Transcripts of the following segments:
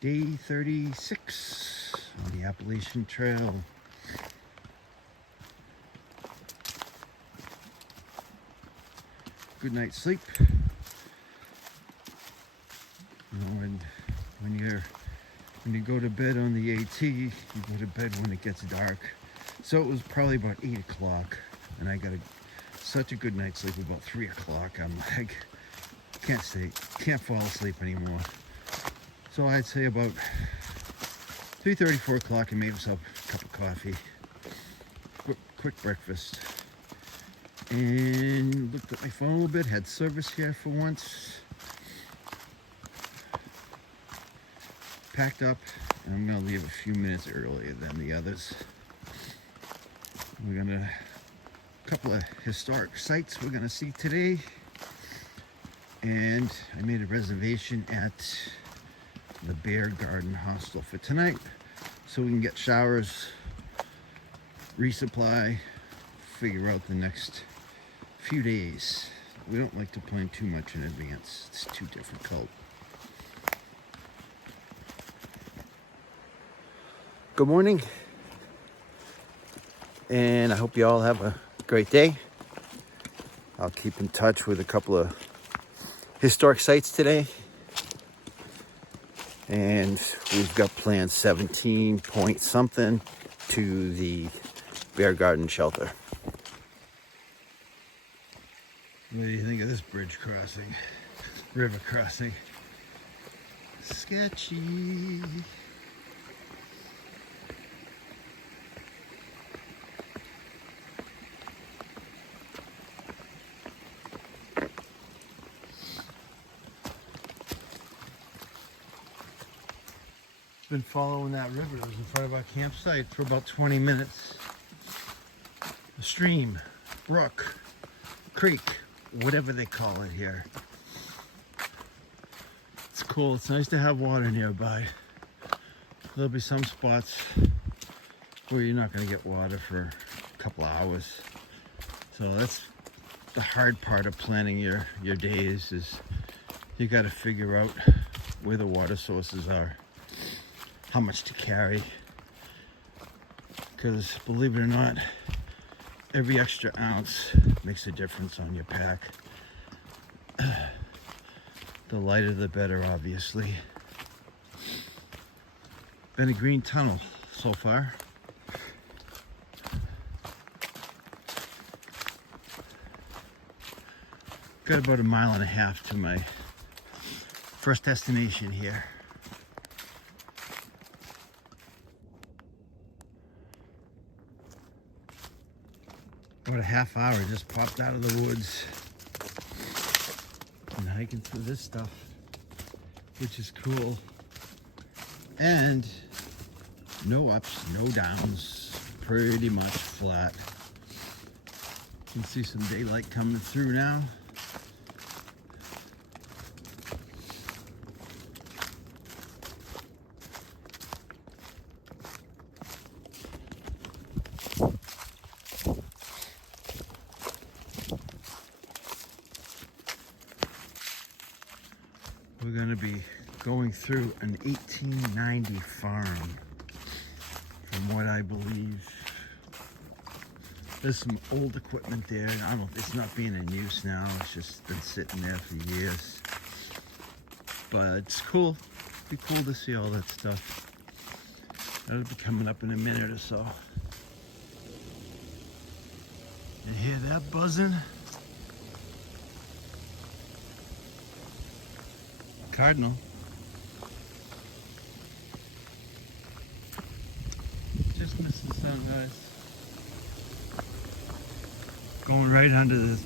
Day 36 on the Appalachian Trail. Good night's sleep. You know, when you go to bed on the AT, you go to bed when it gets dark. So it was probably about 8 o'clock, and I got such a good night's sleep about 3 o'clock. I'm like, can't fall asleep anymore. So I'd say about 3:30, 4 o'clock, I made myself a cup of coffee, quick breakfast, and looked at my phone a little bit. Had service here for once. Packed up, and I'm gonna leave a few minutes earlier than the others. A couple of historic sites we're gonna see today, and I made a reservation at the Bear Garden Hostel for tonight, so we can get showers, resupply, figure out the next few days. We don't like to plan too much in advance. It's too difficult. Good morning, and I hope you all have a great day. I'll keep in touch with a couple of historic sites today, and we've got planned 17 point something to the Bear Garden shelter. What do you think of this bridge crossing? River crossing. Sketchy. Been following that river that was in front of our campsite for about 20 minutes. A stream, brook, creek, whatever they call it here. It's cool. It's nice to have water nearby. There'll be some spots where you're not going to get water for a couple hours. So that's the hard part of planning your days, is you got to figure out where the water sources are, how much to carry, because believe it or not, every extra ounce makes a difference on your pack. The lighter the better, obviously. Been a green tunnel so far. Got about 1.5 miles to my first destination here. About a half hour, just popped out of the woods and hiking through this stuff, which is cool. And no ups, no downs, pretty much flat. You can see some daylight coming through now. We're going to be going through an 1890 farm, from what I believe. There's some old equipment there. It's not being in use now. It's just been sitting there for years. But it's cool. It'd be cool to see all that stuff. That'll be coming up in a minute or so. You hear that buzzing? Cardinal. Just missed the sunrise. Going right under this.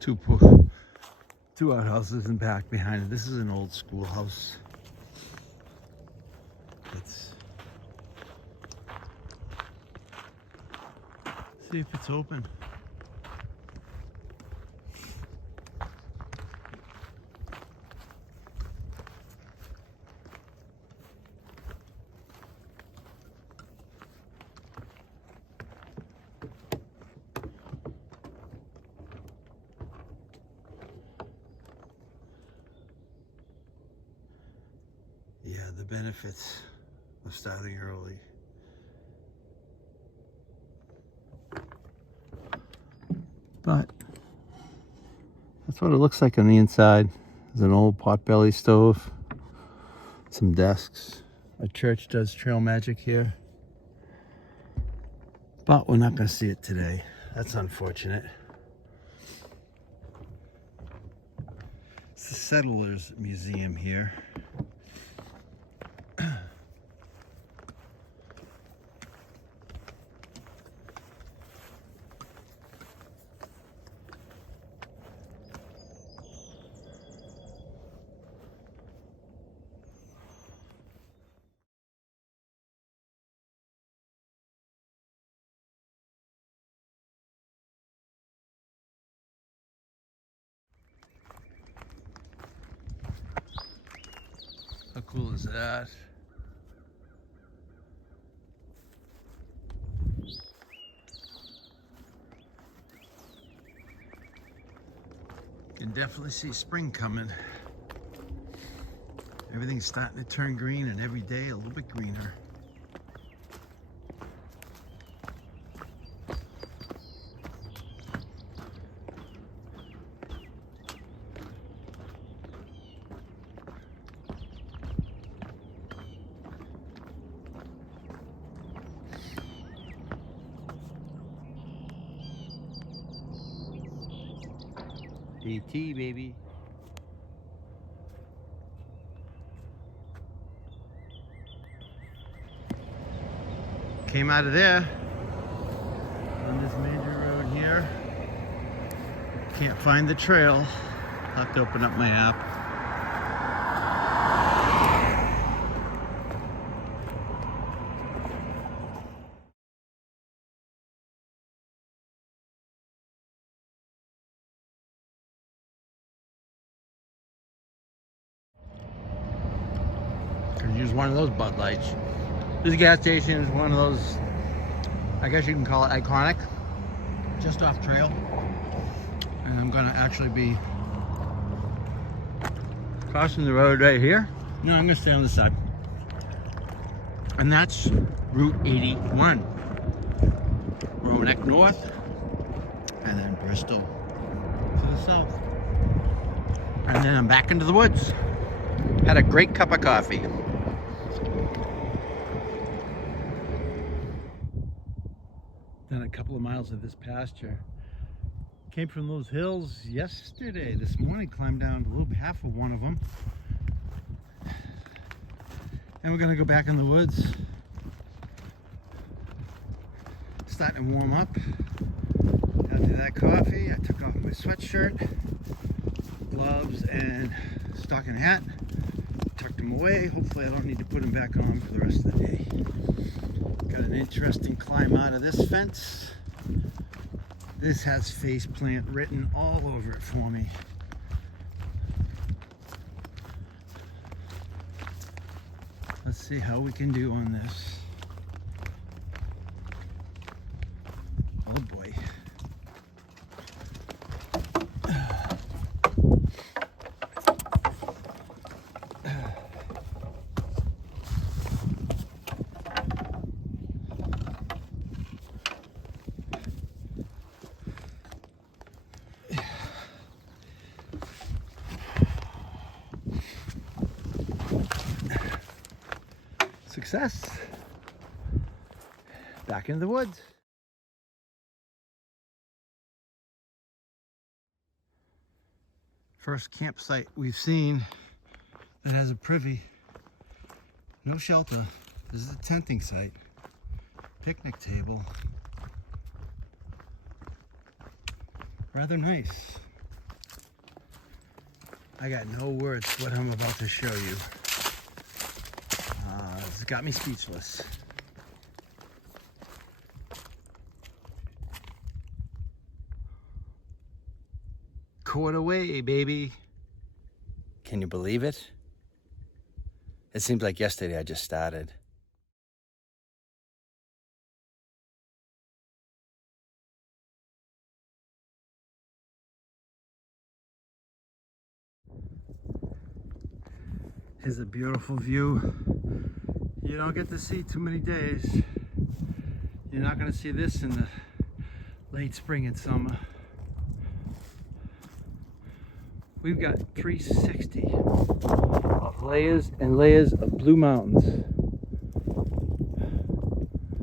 Two outhouses in back behind it. This is an old schoolhouse. Let's see if it's open. Yeah, the benefits of starting early. But that's what it looks like on the inside. There's an old potbelly stove, some desks. A church does trail magic here. But we're not going to see it today. That's unfortunate. It's the Settlers Museum here. How cool is that? You can definitely see spring coming. Everything's starting to turn green, and every day a little bit greener. AT, baby. Came out of there on this major road here. Can't find the trail. I'll have to open up my app. Could use one of those Bud Lights. This gas station is one of those, I guess you can call it iconic, just off trail. And I'm gonna actually be crossing the road right here. No, I'm gonna stay on the side. And that's Route 81. Roanoke north, and then Bristol to the south. And then I'm back into the woods. Had a great cup of coffee. Done a couple of miles of this pasture. Came from those hills yesterday. This morning climbed down a little half of one of them. And we're gonna go back in the woods. Starting to warm up. After that coffee, I took off my sweatshirt, gloves, and stocking hat. Tucked them away. Hopefully I don't need to put them back on for the rest of the day. Got an interesting climb out of this fence. This has faceplant written all over it for me. Let's see how we can do on this. Oh boy. Success. Back in the woods. First campsite we've seen that has a privy. No shelter. This is a tenting site. Picnic table. Rather nice. I got no words for what I'm about to show you. It's got me speechless. Caught away, baby. Can you believe it? It seems like yesterday I just started. Here's a beautiful view. You don't get to see too many days. You're not going to see this in the late spring and summer. We've got 360 of layers and layers of blue mountains.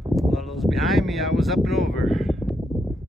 A lot of those behind me, I was up and over.